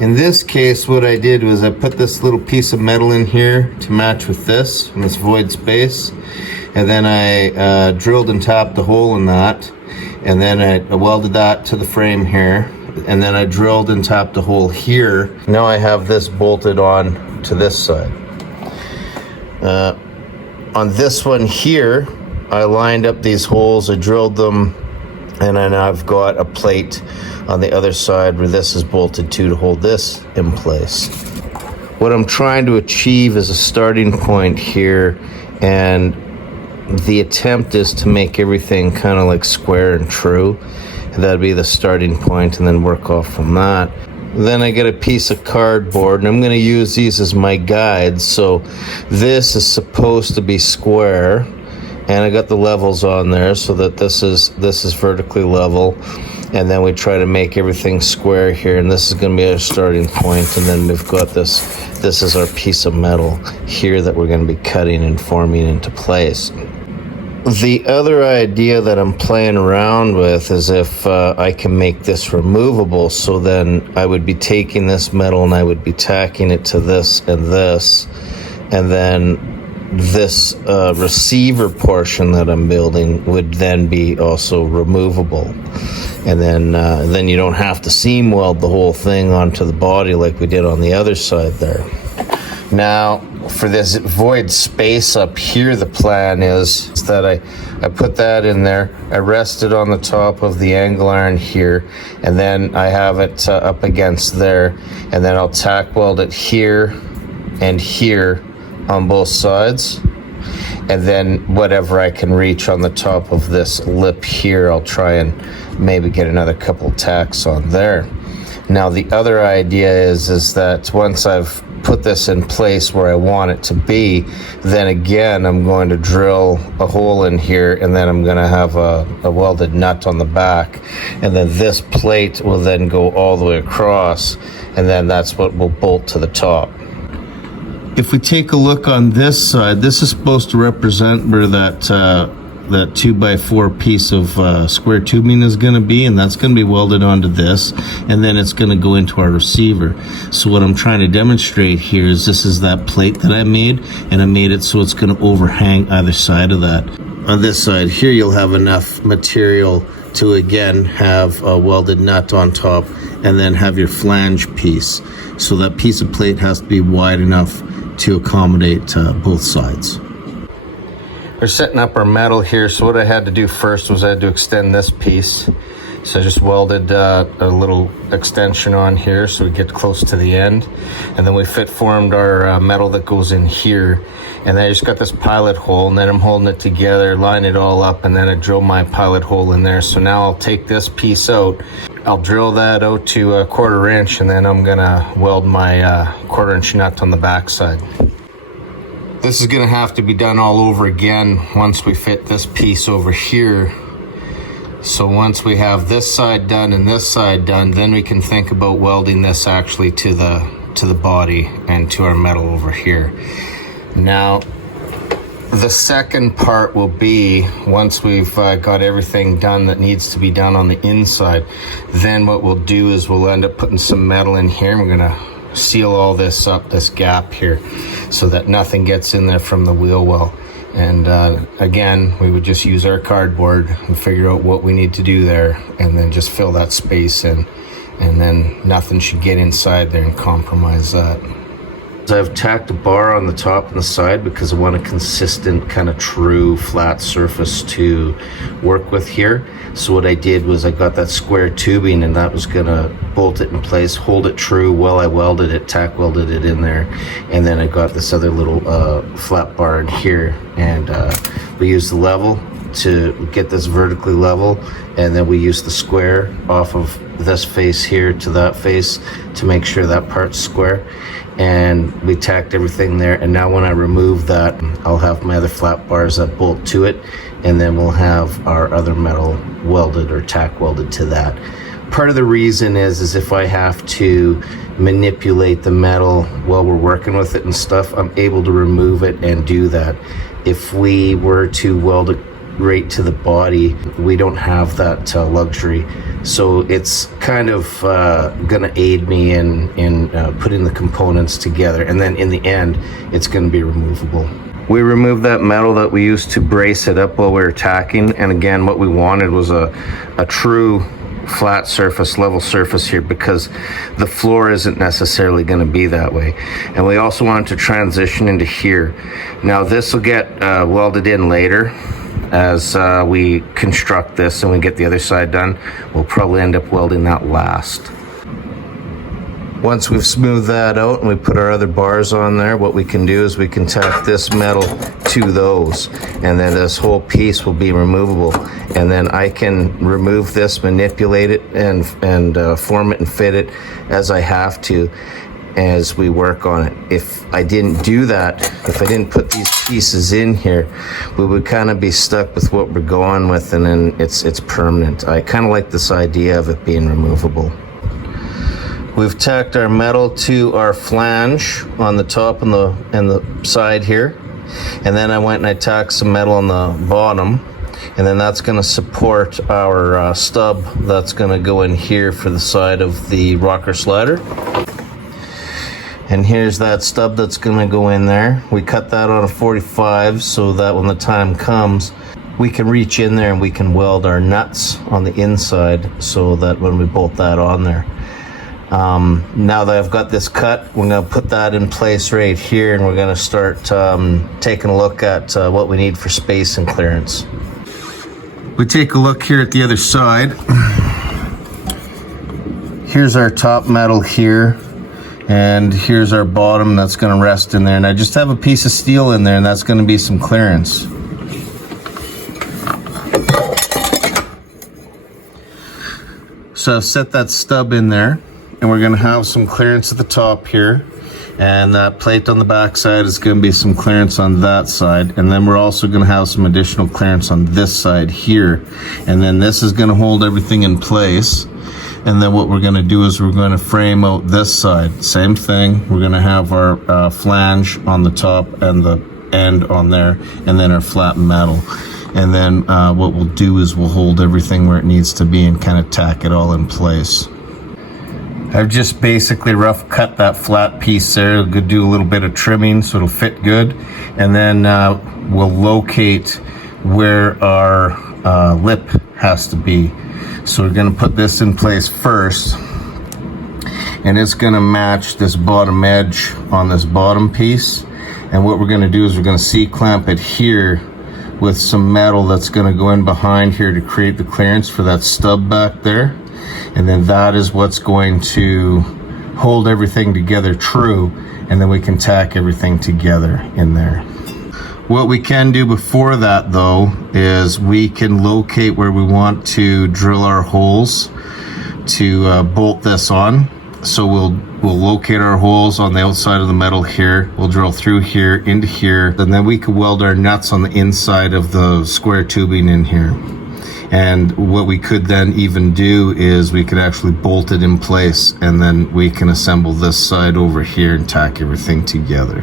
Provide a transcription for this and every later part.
In this case, what I did was I put this little piece of metal in here to match with this, in this void space. And then I drilled and tapped the hole in that. And then I welded that to the frame here. And then I drilled and tapped a hole here. Now I have this bolted on to this side. On this one here, I lined up these holes, I drilled them, and then I've got a plate on the other side where this is bolted to hold this in place. What I'm trying to achieve is a starting point here, and the attempt is to make everything kind of like square and true. That'd be the starting point, and then work off from that. Then I get a piece of cardboard, and I'm going to use these as my guides. So this is supposed to be square, and I got the levels on there so that this is vertically level. And then we try to make everything square here, and this is going to be our starting point. And then we've got this is our piece of metal here that we're going to be cutting and forming into place. The other idea that I'm playing around with is if I can make this removable, so then I would be taking this metal and I would be tacking it to this, and then this receiver portion that I'm building would then be also removable. And then you don't have to seam weld the whole thing onto the body like we did on the other side there. Now, for this void space up here, the plan is that I put that in there, I rest it on the top of the angle iron here, and then I have it up against there, and then I'll tack weld it here and here on both sides, and then whatever I can reach on the top of this lip here, I'll try and maybe get another couple tacks on there. Now, the other idea is that once I've put this in place where I want it to be, then again I'm going to drill a hole in here, and then I'm going to have a welded nut on the back, and then this plate will then go all the way across, and then that's what will bolt to the top. If we take a look on this side, this is supposed to represent where that 2x4 piece of square tubing is going to be, and that's going to be welded onto this, and then it's going to go into our receiver. So what I'm trying to demonstrate here is this is that plate that I made, and I made it so it's going to overhang either side of that. On this side here, you'll have enough material to again have a welded nut on top, and then have your flange piece. So that piece of plate has to be wide enough to accommodate both sides. We're setting up our metal here, so what I had to do first was I had to extend this piece. So I just welded a little extension on here so we get close to the end. And then we formed our metal that goes in here. And then I just got this pilot hole, and then I'm holding it together, line it all up, and then I drill my pilot hole in there. So now I'll take this piece out. I'll drill that out to a 1/4 inch, and then I'm gonna weld my 1/4 inch nut on the back side. This is going to have to be done all over again once we fit this piece over here. So once we have this side done and this side done, then we can think about welding this actually to the body and to our metal over here. Now, the second part will be, once we've got everything done that needs to be done on the inside, then what we'll do is we'll end up putting some metal in here, and we're going to seal all this up, this gap here, so that nothing gets in there from the wheel well. And again, we would just use our cardboard and figure out what we need to do there, and then just fill that space in, and then nothing should get inside there and compromise that. I've tacked a bar on the top and the side because I want a consistent kind of true flat surface to work with here. So what I did was I got that square tubing, and that was gonna bolt it in place, hold it true while I welded it, tack welded it in there. And then I got this other little flat bar in here, and we used the level to get this vertically level, and then we used the square off of this face here to that face to make sure that part's square. And we tacked everything there, and now when I remove that, I'll have my other flat bars that bolt to it, and then we'll have our other metal welded or tack welded to that. Part of the reason is if I have to manipulate the metal while we're working with it and stuff, I'm able to remove it and do that. If we were to weld it right to the body. We don't have that luxury. So it's kind of gonna aid me in putting the components together. And then in the end, it's gonna be removable. We removed that metal that we used to brace it up while we were tacking. And again, what we wanted was a true flat surface, level surface here, because the floor isn't necessarily going to be that way. And we also wanted to transition into here. Now this will get welded in later as we construct this and we get the other side done. We'll probably end up welding that last. Once we've smoothed that out and we put our other bars on there, what we can do is we can tack this metal to those, and then this whole piece will be removable. And then I can remove this, manipulate it, and form it and fit it as I have to as we work on it. If I didn't do that, if I didn't put these pieces in here, we would kind of be stuck with what we're going with, and then it's permanent. I kind of like this idea of it being removable. We've tacked our metal to our flange on the top and the side here. And then I went and I tacked some metal on the bottom. And then that's going to support our stub that's going to go in here for the side of the rocker slider. And here's that stub that's going to go in there. We cut that on a 45 so that when the time comes, we can reach in there and we can weld our nuts on the inside so that when we bolt that on there. Now that I've got this cut, we're going to put that in place right here, and we're going to start taking a look at what we need for space and clearance. We take a look here at the other side. Here's our top metal here, and here's our bottom that's going to rest in there. And I just have a piece of steel in there, and that's going to be some clearance. So I've set that stub in there. And we're going to have some clearance at the top here, and that plate on the back side is going to be some clearance on that side, and then we're also going to have some additional clearance on this side here, and then this is going to hold everything in place. And then what we're going to do is we're going to frame out this side. Same thing, we're going to have our flange on the top and the end on there, and then our flat metal. And then what we'll do is we'll hold everything where it needs to be and kind of tack it all in place. I've just basically rough cut that flat piece there. I'll do a little bit of trimming so it'll fit good. And then we'll locate where our lip has to be. So we're gonna put this in place first. And it's gonna match this bottom edge on this bottom piece. And what we're gonna do is we're gonna C-clamp it here with some metal that's gonna go in behind here to create the clearance for that stub back there. And then that is what's going to hold everything together true, and then we can tack everything together in there. What we can do before that though is we can locate where we want to drill our holes to bolt this on. So we'll locate our holes on the outside of the metal here. We'll drill through here into here, and then we can weld our nuts on the inside of the square tubing in here. And what we could then even do is we could actually bolt it in place, and then we can assemble this side over here and tack everything together.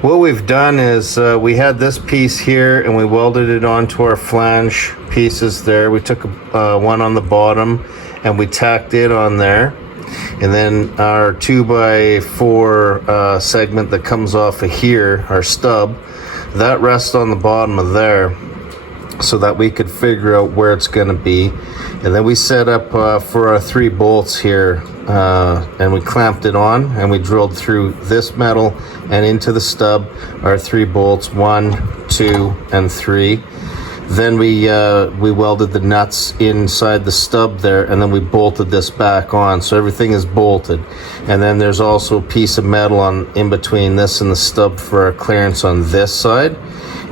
What we've done is we had this piece here and we welded it onto our flange pieces there. We took one on the bottom and we tacked it on there. And then our 2x4 segment that comes off of here, our stub, that rests on the bottom of there, so that we could figure out where it's going to be. And then we set up for our 3 bolts here, and we clamped it on, and we drilled through this metal and into the stub our 3 bolts, 1, 2, and 3. Then we welded the nuts inside the stub there, and then we bolted this back on, so everything is bolted. And then there's also a piece of metal on in between this and the stub for our clearance on this side.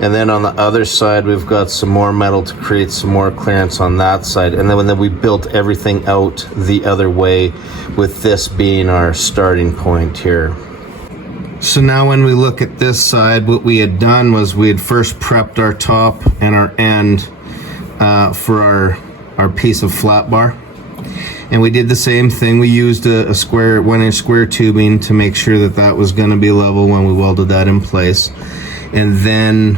And then on the other side, we've got some more metal to create some more clearance on that side. And then we built everything out the other way, with this being our starting point here. So now when we look at this side, what we had done was we had first prepped our top and our end for our piece of flat bar. And we did the same thing. We used a square 1-inch square tubing to make sure that that was going to be level when we welded that in place. And then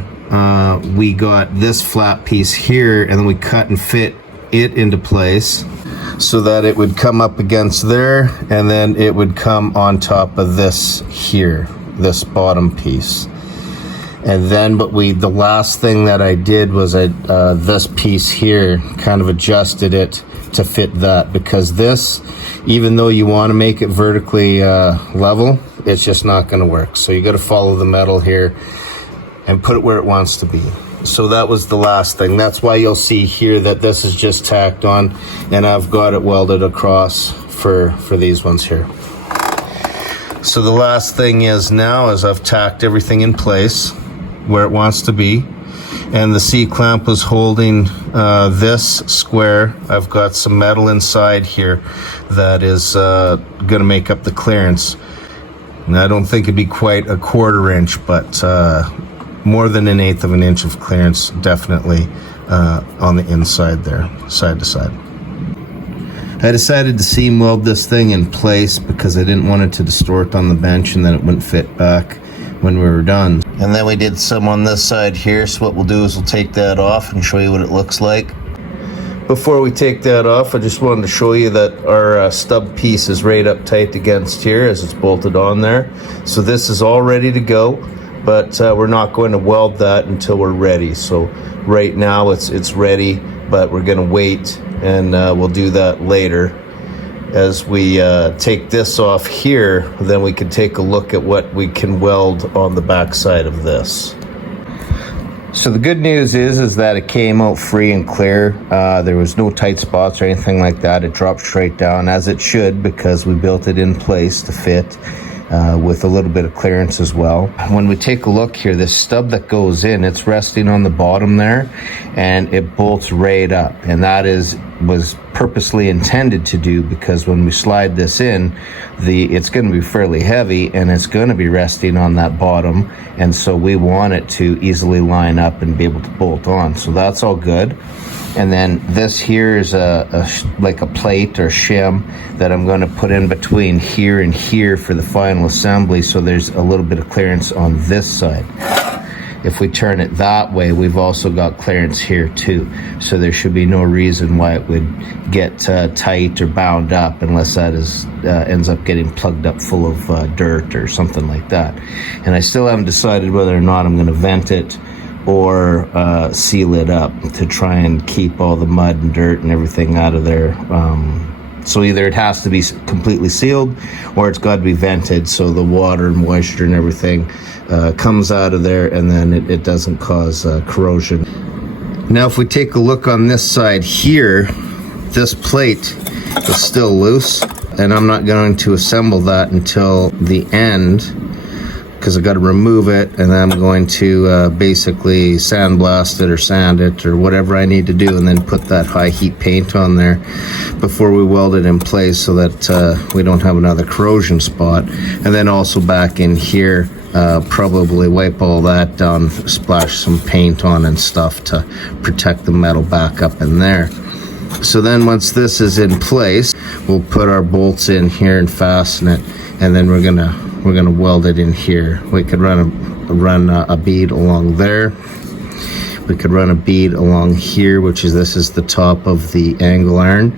we got this flat piece here, and then we cut and fit it into place so that it would come up against there, and then it would come on top of this here, this bottom piece. And then the last thing that I did was this piece here, kind of adjusted it to fit that, because this, even though you want to make it vertically level, it's just not going to work. So you got to follow the metal here and put it where it wants to be. So that was the last thing. That's why you'll see here that this is just tacked on, and I've got it welded across for these ones here. So the last thing is now is I've tacked everything in place where it wants to be, and the C-clamp was holding this square. I've got some metal inside here that is going to make up the clearance. And I don't think it'd be quite a 1/4 inch, but more than 1/8 of an inch of clearance, definitely on the inside there, side to side. I decided to seam weld this thing in place because I didn't want it to distort on the bench and then it wouldn't fit back when we were done. And then we did some on this side here, so what we'll do is we'll take that off and show you what it looks like. Before we take that off, I just wanted to show you that our stub piece is right up tight against here as it's bolted on there. So this is all ready to go, but we're not going to weld that until we're ready. So right now it's ready, but we're going to wait, and we'll do that later. As we take this off here, then we can take a look at what we can weld on the back side of this. So the good news is that it came out free and clear. There was no tight spots or anything like that. It dropped straight down, as it should, because we built it in place to fit with a little bit of clearance as well. When we take a look here, this stub that goes in, it's resting on the bottom there, and it bolts right up. And that was purposely intended to do, because when we slide this in, it's going to be fairly heavy and it's going to be resting on that bottom, and so we want it to easily line up and be able to bolt on. So that's all good. And then this here is like a plate or shim that I'm going to put in between here and here for the final assembly, so there's a little bit of clearance on this side. If we turn it that way, we've also got clearance here too. So there should be no reason why it would get tight or bound up, unless that ends up getting plugged up full of dirt or something like that. And I still haven't decided whether or not I'm going to vent it or seal it up to try and keep all the mud and dirt and everything out of there. So either it has to be completely sealed, or it's got to be vented so the water and moisture and everything comes out of there, and then it doesn't cause corrosion. Now if we take a look on this side here, this plate is still loose, and I'm not going to assemble that until the end, because I've got to remove it, and then I'm going to basically sandblast it or sand it or whatever I need to do, and then put that high heat paint on there before we weld it in place, so that we don't have another corrosion spot. And then also back in here, probably wipe all that down, splash some paint on and stuff to protect the metal back up in there. So then once this is in place, we'll put our bolts in here and fasten it, and then we're gonna weld it in here. We could run a bead along there. We could run a bead along here, this is the top of the angle iron,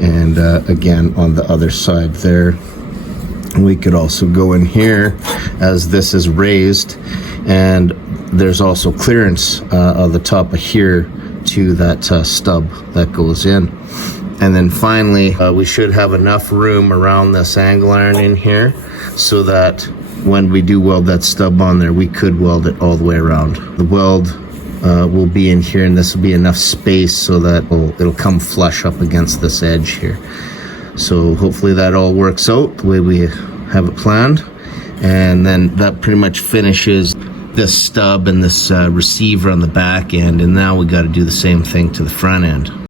and again on the other side there. We could also go in here, as this is raised, and there's also clearance of the top of here to that stub that goes in. And then finally, we should have enough room around this angle iron in here, so that when we do weld that stub on there, we could weld it all the way around. The weld will be in here, and this will be enough space so that it'll come flush up against this edge here. So hopefully that all works out the way we have it planned. And then that pretty much finishes this stub and this receiver on the back end. And now we got to do the same thing to the front end.